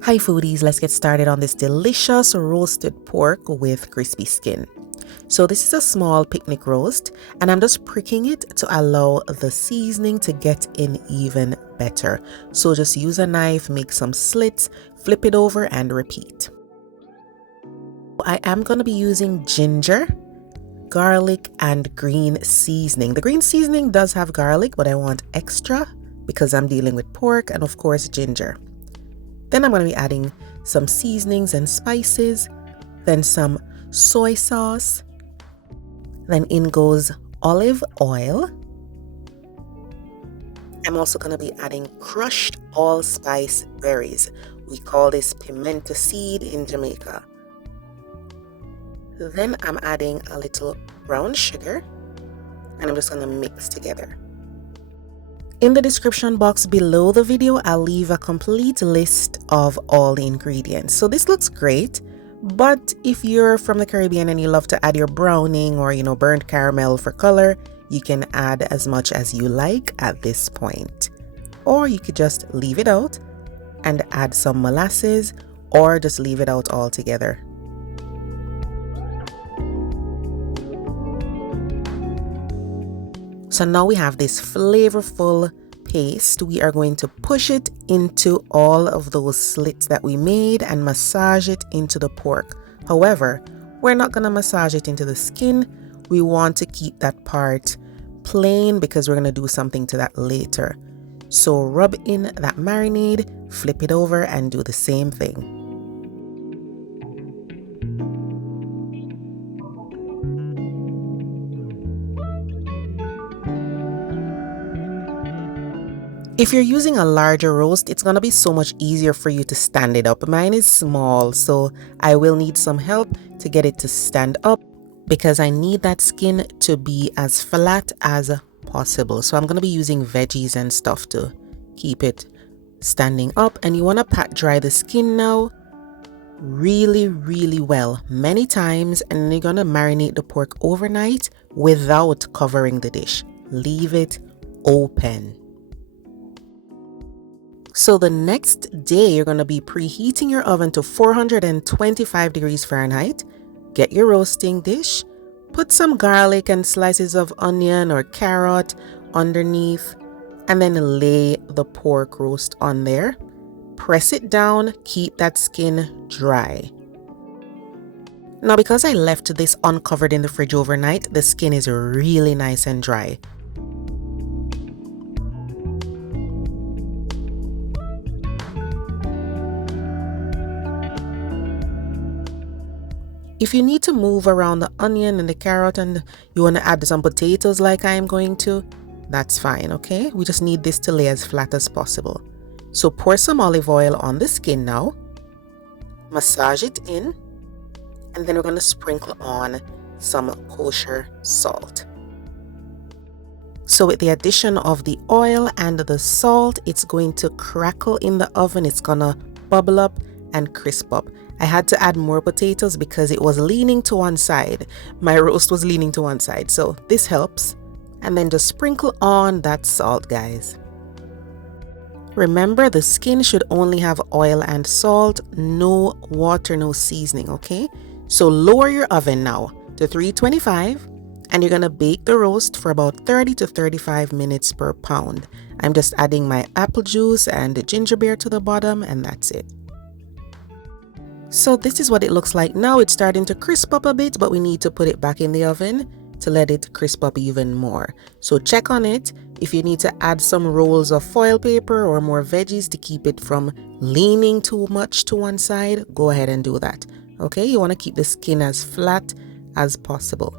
Hi foodies, let's get started on this delicious roasted pork with crispy skin. So this is a small picnic roast and I'm just pricking it to allow the seasoning to get in even better. So just use a knife, make some slits, flip it over and repeat. I am going to be using ginger, garlic and green seasoning. The green seasoning does have garlic, but I want extra because I'm dealing with pork and of course ginger. Then I'm going to be adding some seasonings and spices, then some soy sauce, then in goes olive oil. I'm also going to be adding crushed allspice berries. We call this pimento seed in Jamaica. Then I'm adding a little brown sugar and I'm just going to mix together. In the description box below the video, I'll leave a complete list of all the ingredients. So this looks great, but if you're from the Caribbean and you love to add your browning or, burnt caramel for color, you can add as much as you like at this point. Or you could just leave it out and add some molasses or just leave it out altogether. So now we have this flavorful paste. We are going to push it into all of those slits that we made and massage it into the pork. However, we're not going to massage it into the skin. We want to keep that part plain because we're going to do something to that later. So rub in that marinade, flip it over and do the same thing. If you're using a larger roast, it's going to be so much easier for you to stand it up. Mine is small, so I will need some help to get it to stand up because I need that skin to be as flat as possible. So I'm going to be using veggies and stuff to keep it standing up. And you want to pat dry the skin now really, really well, many times. And then you're going to marinate the pork overnight without covering the dish. Leave it open. So the next day, you're going to be preheating your oven to 425 degrees Fahrenheit. Get your roasting dish. Put some garlic and slices of onion or carrot underneath, and then lay the pork roast on there. Press it down, keep that skin dry. Now, because I left this uncovered in the fridge overnight, the skin is really nice and dry. If you need to move around the onion and the carrot and you want to add some potatoes like I am going to, that's fine, okay? We just need this to lay as flat as possible. So pour some olive oil on the skin now, massage it in, and then we're going to sprinkle on some kosher salt. So with the addition of the oil and the salt, it's going to crackle in the oven. It's going to bubble up and crisp up. I had to add more potatoes because it was leaning to one side. My roast was leaning to one side, so this helps. And then just sprinkle on that salt, guys. Remember, the skin should only have oil and salt, no water, no seasoning, okay? So lower your oven now to 325 and you're gonna bake the roast for about 30 to 35 minutes per pound. I'm just adding my apple juice and ginger beer to the bottom and that's it. So this is what it looks like now. It's starting to crisp up a bit, but we need to put it back in the oven to let it crisp up even more. So check on it. If you need to add some rolls of foil paper or more veggies to keep it from leaning too much to one side, go ahead and do that. Okay, you want to keep the skin as flat as possible.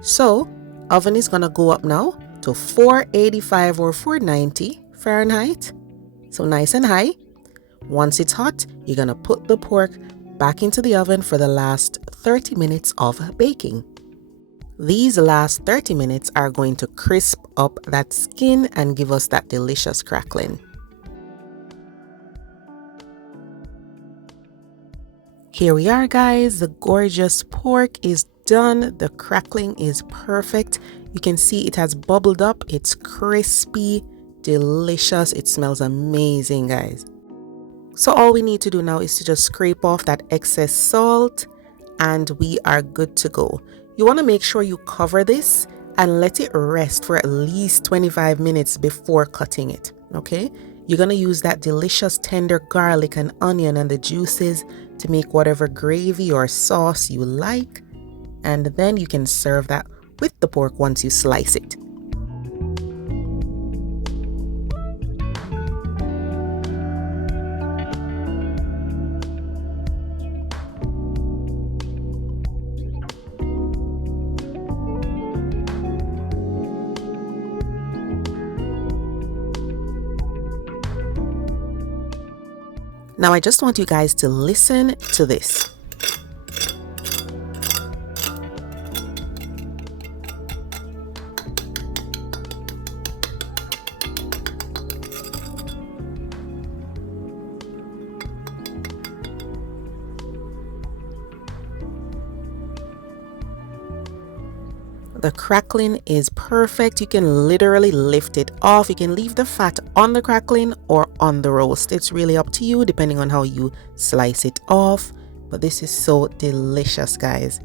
So oven is going to go up now to 485 or 490 Fahrenheit. So nice and high. Once it's hot, you're going to put the pork back into the oven for the last 30 minutes of baking. These last 30 minutes are going to crisp up that skin and give us that delicious crackling. Here we are, guys. The gorgeous pork is done. The crackling is perfect. You can see it has bubbled up. It's crispy, delicious. It smells amazing, guys. So all we need to do now is to just scrape off that excess salt and we are good to go. You want to make sure you cover this and let it rest for at least 25 minutes before cutting it, okay? You're going to use that delicious tender garlic and onion and the juices to make whatever gravy or sauce you like, and then you can serve that with the pork once you slice it. Now I just want you guys to listen to this. The crackling is perfect. You can literally lift it off. You can leave the fat on the crackling or on the roast. It's really up to you depending on how you slice it off. But this is so delicious, guys.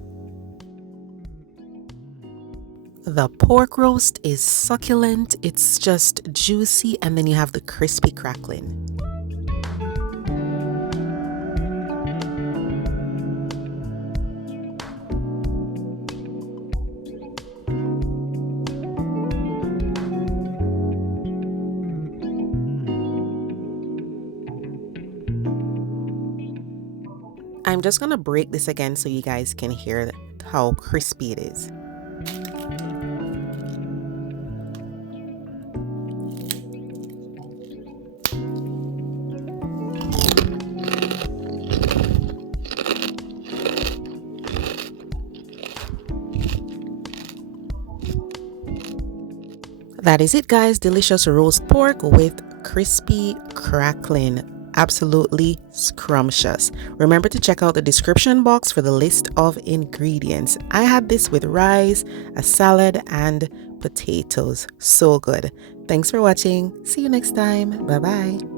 The pork roast is succulent. It's just juicy, and then you have the crispy crackling. I'm just gonna break this again so you guys can hear how crispy it is. That is it, guys. Delicious roast pork with crispy crackling. Absolutely scrumptious. Remember to check out the description box for the list of ingredients. I had this with rice, a salad, and potatoes. So good. Thanks for watching. See you next time. Bye bye.